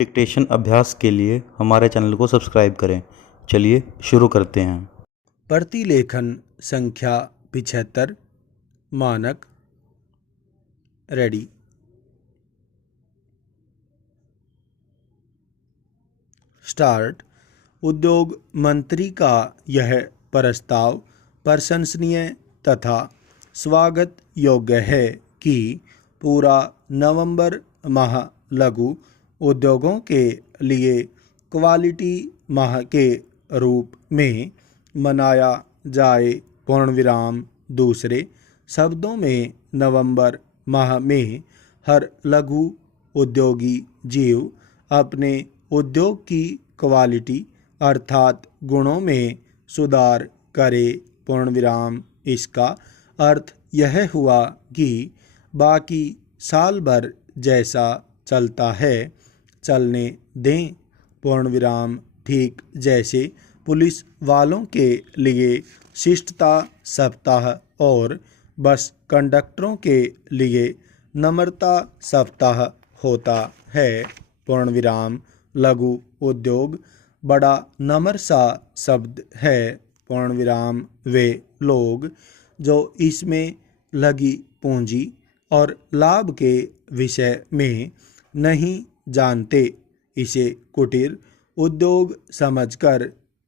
Dictation अभ्यास के लिए हमारे चैनल को सब्सक्राइब करें। चलिए शुरू करते हैं। प्रतिलेखन संख्या 75 मानक रेडी। स्टार्ट। उद्योग मंत्री का यह प्रस्ताव प्रशंसनीय तथा स्वागत योग्य है कि पूरा नवंबर माह लघु उद्योगों के लिए क्वालिटी माह के रूप में मनाया जाए। पूर्णविराम। दूसरे शब्दों में नवंबर माह में हर लघु उद्योगी जीव अपने उद्योग की क्वालिटी अर्थात गुणों में सुधार करे। पूर्णविराम। इसका अर्थ यह हुआ कि बाकी साल भर जैसा चलता है चलने दें। पूर्णविराम। ठीक जैसे पुलिस वालों के लिए शिष्टता सप्ताह और बस कंडक्टरों के लिए नम्रता सप्ताह होता है। पूर्णविराम। लघु उद्योग बड़ा नम्र सा शब्द है। पूर्णविराम। वे लोग जो इसमें लगी पूंजी और लाभ के विषय में नहीं जानते इसे कुटीर उद्योग समझकर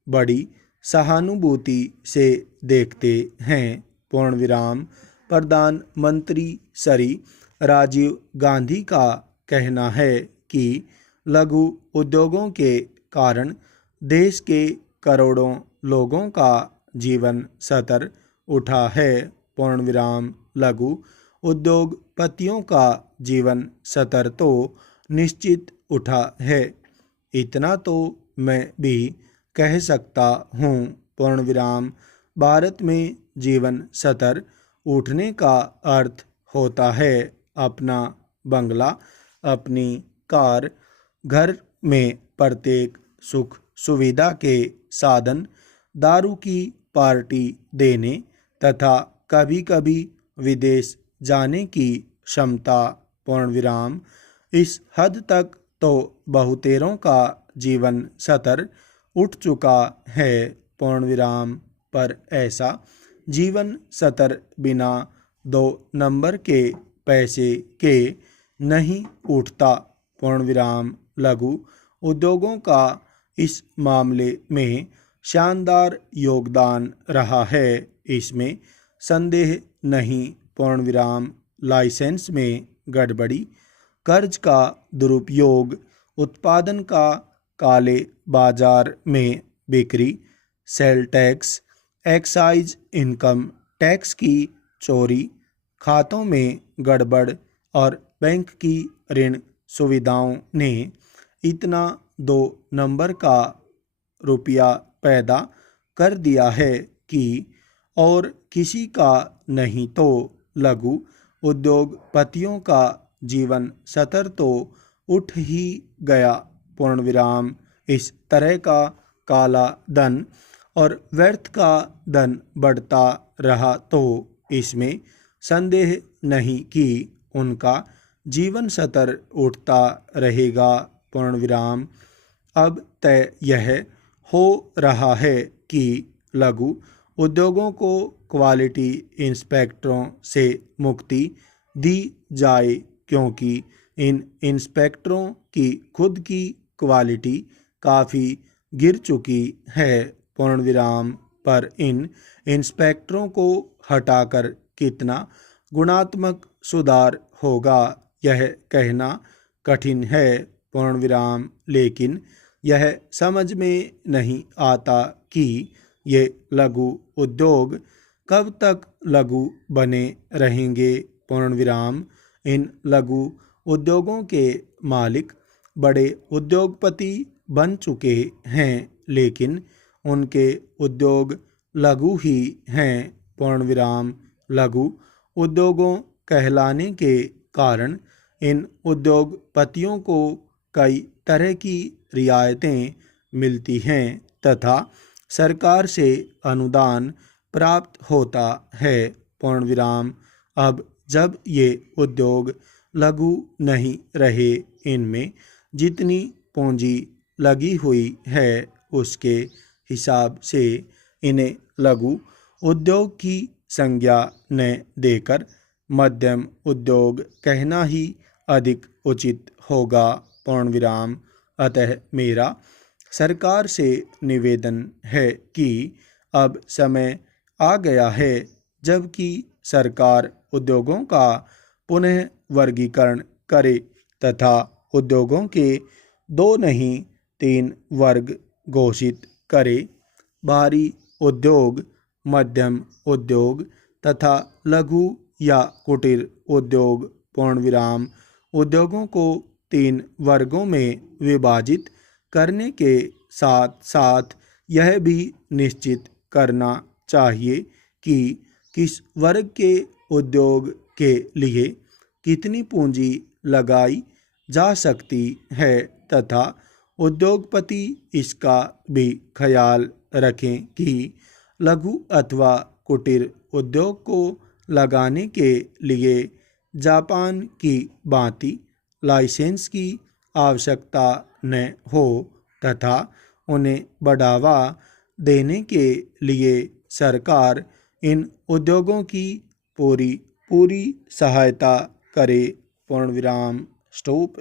बड़ी सहानुभूति से देखते हैं। पूर्णविराम। प्रधानमंत्री श्री राजीव गांधी का कहना है कि लघु उद्योगों के कारण देश के करोड़ों लोगों का जीवन स्तर उठा है। पूर्णविराम। लघु उद्योगपतियों का जीवन स्तर तो निश्चित उठा है, इतना तो मैं भी कह सकता हूँ। पूर्णविराम। भारत में जीवन स्तर उठने का अर्थ होता है अपना बंगला, अपनी कार, घर में प्रत्येक सुख सुविधा के साधन, दारू की पार्टी देने तथा कभी कभी विदेश जाने की क्षमता। पूर्णविराम। इस हद तक तो बहुतेरों का जीवन स्तर उठ चुका है। पूर्णविराम। पर ऐसा जीवन स्तर बिना 2 नंबर के पैसे के नहीं उठता। पूर्णविराम। लघु उद्योगों का इस मामले में शानदार योगदान रहा है, इसमें संदेह नहीं। पूर्णविराम। लाइसेंस में गड़बड़ी, कर्ज का दुरुपयोग, उत्पादन का काले बाजार में बिक्री, sale tax, excise income tax की चोरी, खातों में गड़बड़ और बैंक की ऋण सुविधाओं ने इतना 2 नंबर का रुपया पैदा कर दिया है कि और किसी का नहीं तो लघु उद्योगपतियों का जीवन स्तर तो उठ ही गया। पूर्णविराम। इस तरह का काला धन और व्यर्थ का धन बढ़ता रहा तो इसमें संदेह नहीं कि उनका जीवन स्तर उठता रहेगा। पूर्णविराम। अब तय यह हो रहा है कि लघु उद्योगों को क्वालिटी इंस्पेक्टरों से मुक्ति दी जाए, क्योंकि इन इंस्पेक्टरों की खुद की क्वालिटी काफ़ी गिर चुकी है। पूर्णविराम। पर इन इंस्पेक्टरों को हटाकर कितना गुणात्मक सुधार होगा यह कहना कठिन है। पूर्णविराम। लेकिन यह समझ में नहीं आता कि ये लघु उद्योग कब तक लघु बने रहेंगे। पूर्णविराम। इन लघु उद्योगों के मालिक बड़े उद्योगपति बन चुके हैं, लेकिन उनके उद्योग लघु ही हैं। पूर्णविराम। लघु उद्योगों कहलाने के कारण इन उद्योगपतियों को कई तरह की रियायतें मिलती हैं तथा सरकार से अनुदान प्राप्त होता है। पूर्णविराम। अब जब ये उद्योग लघु नहीं रहे, इनमें जितनी पूंजी लगी हुई है उसके हिसाब से इन्हें लघु उद्योग की संज्ञा न देकर मध्यम उद्योग कहना ही अधिक उचित होगा। पूर्ण विराम। अतः मेरा सरकार से निवेदन है कि अब समय आ गया है जबकि सरकार उद्योगों का पुनः वर्गीकरण करे तथा उद्योगों के 2 नहीं 3 वर्ग घोषित करे। भारी उद्योग, मध्यम उद्योग तथा लघु या कुटीर उद्योग। पूर्ण विराम। उद्योगों को 3 वर्गों में विभाजित करने के साथ साथ यह भी निश्चित करना चाहिए कि किस वर्ग के उद्योग के लिए कितनी पूंजी लगाई जा सकती है तथा उद्योगपति इसका भी ख्याल रखें कि लघु अथवा कुटीर उद्योग को लगाने के लिए जापान की भांति लाइसेंस की आवश्यकता न हो तथा उन्हें बढ़ावा देने के लिए सरकार इन उद्योगों की पूरी सहायता करे। पूर्ण विराम। स्टॉप।